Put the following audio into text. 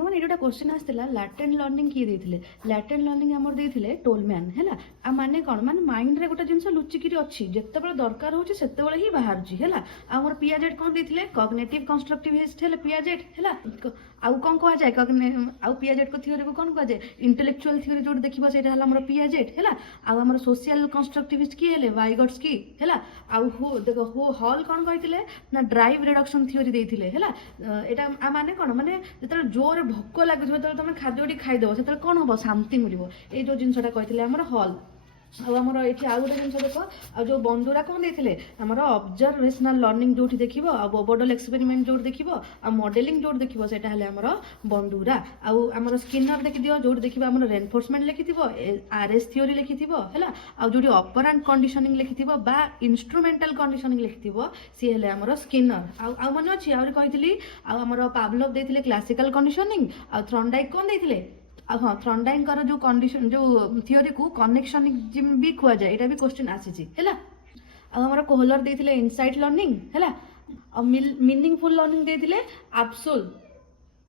ସାଙ୍ଗମାନେ ଏଇଟା କ୍ୱେଶ୍ଚିନ୍ ଆସିଥିଲା ଲାଟେଣ୍ଟ ଲର୍ଣ୍ଣିଂ କିଏ ଦେଇଥିଲେ? ଲାଟେଣ୍ଟ ଲର୍ଣ୍ଣିଂ ଆମର ଦେଇଥିଲେ ଟୋଲମ୍ୟାନ୍ ହେଲା। ଆଉ ମାନେ କ'ଣ, ମାନେ ମାଇଣ୍ଡରେ ଗୋଟେ ଜିନିଷ ଲୁଚିକିରି ଅଛି, ଯେତେବେଳେ ଦରକାର ହେଉଛି ସେତେବେଳେ ହିଁ ବାହାରୁଛି ହେଲା। ଆଉ ଆମର ପିଆଜେଟ୍ କ'ଣ ଦେଇଥିଲେ? କଗ୍ନେଟିଭ୍ କନଷ୍ଟ୍ରକ୍ଟିଭିଷ୍ଟ ହେଲେ ପିଆଜେଟ୍ ହେଲା। ଆଉ କ'ଣ କୁହାଯାଏ ଆଉ ପିଆଜେଟ୍ଙ୍କ ଥିଓରିକୁ କ'ଣ କୁହାଯାଏ? ଇଣ୍ଟେଲେକ୍ଚୁଆଲ ଥିଓରି ଯୋଉଠି ଦେଖିବ ସେଇଟା ହେଲା ଆମର ପିଆଜେଟ୍ ହେଲା। ଆଉ ଆମର ସୋସିଆଲ କନଷ୍ଟ୍ରକ୍ଟିଭିଷ୍ଟ କିଏ ହେଲେ? ଭାଇଗଟ୍ସ୍କି ହେଲା। ଆଉ ଦେଖ ହଲ୍ କ'ଣ କହିଥିଲେ ନା ଡ୍ରାଇଭ୍ ରିଡକ୍ସନ୍ ଥିଓରି ଦେଇଥିଲେ ହେଲା। ଏଇଟା ମାନେ କ'ଣ, ମାନେ ଯେତେବେଳେ ଜୋରରେ ଭୋକ ଲାଗୁଥିବ ଯେତେବେଳେ ତମେ ଖାଦ୍ୟଟି ଖାଇଦେବ ସେତେବେଳେ କ'ଣ ହେବ? ଶାନ୍ତି ମିଳିବ। ଏଇ ଯେଉଁ ଜିନିଷଟା କହିଥିଲେ ଆମର ହଲ୍। ଆଉ ଆମର ଏଠି ଆଉ ଗୋଟେ ଜିନିଷ ଦେଖ, ଆଉ ଯେଉଁ ବନ୍ଧୁରା କ'ଣ ଦେଇଥିଲେ? ଆମର ଅବଜରଭେସନାଲ ଲର୍ଣ୍ଣିଂ ଯୋଉଠି ଦେଖିବ, ଆଉ ବୋବୋଡଲ୍ ଏକ୍ସପେରିମେଣ୍ଟ ଯୋଉଠି ଦେଖିବ, ଆଉ ମଡେଲିଂ ଯୋଉଠି ଦେଖିବ ସେଇଟା ହେଲେ ଆମର ବନ୍ଧୁରା। ଆଉ ଆମର ସ୍କିନର ଦେଖିଦିଅ, ଯୋଉଠି ଦେଖିବ ଆମର ରେନଫୋର୍ସମେଣ୍ଟ ଲେଖିଥିବ, ଆର୍ଏସ୍ ଥିଓରି ଲେଖିଥିବ ହେଲା। ଆଉ ଯୋଉଠି ଅପରାଣ୍ଟ କଣ୍ଡିସନିଂ ଲେଖିଥିବ ବା ଇନଷ୍ଟ୍ରୁମେଣ୍ଟାଲ କଣ୍ଡିସନିଂ ଲେଖିଥିବ ସିଏ ହେଲେ ଆମର ସ୍କିନର। ଆଉ ମନେ ଅଛି ଆହୁରି କହିଥିଲି, ଆଉ ଆମର ପାଭଲଭ୍ ଦେଇଥିଲେ କ୍ଲାସିକାଲ କଣ୍ଡିସନିଂ, ଆଉ ଥ୍ରଣ୍ଡାଇକ୍ କ'ଣ ଦେଇଥିଲେ? ଆଉ ହଁ, ଥ୍ରଣ୍ଡାଇଙ୍କର ଯେଉଁ କଣ୍ଡିସନ ଯେଉଁ ଥିଓରିକୁ କନେକ୍ସନିଜିମ୍ ବି କୁହାଯାଏ, ଏଇଟା ବି କ୍ୱେଶ୍ଚିନ୍ ଆସିଛି ହେଲା। ଆଉ ଆମର କୋହଲର ଦେଇଥିଲେ ଇନସାଇଟ୍ ଲର୍ଣ୍ଣିଂ ହେଲା। ଆଉ ମିନିଂଫୁଲ୍ ଲର୍ଣ୍ଣିଂ ଦେଇଥିଲେ ଆବସୋଲ୍।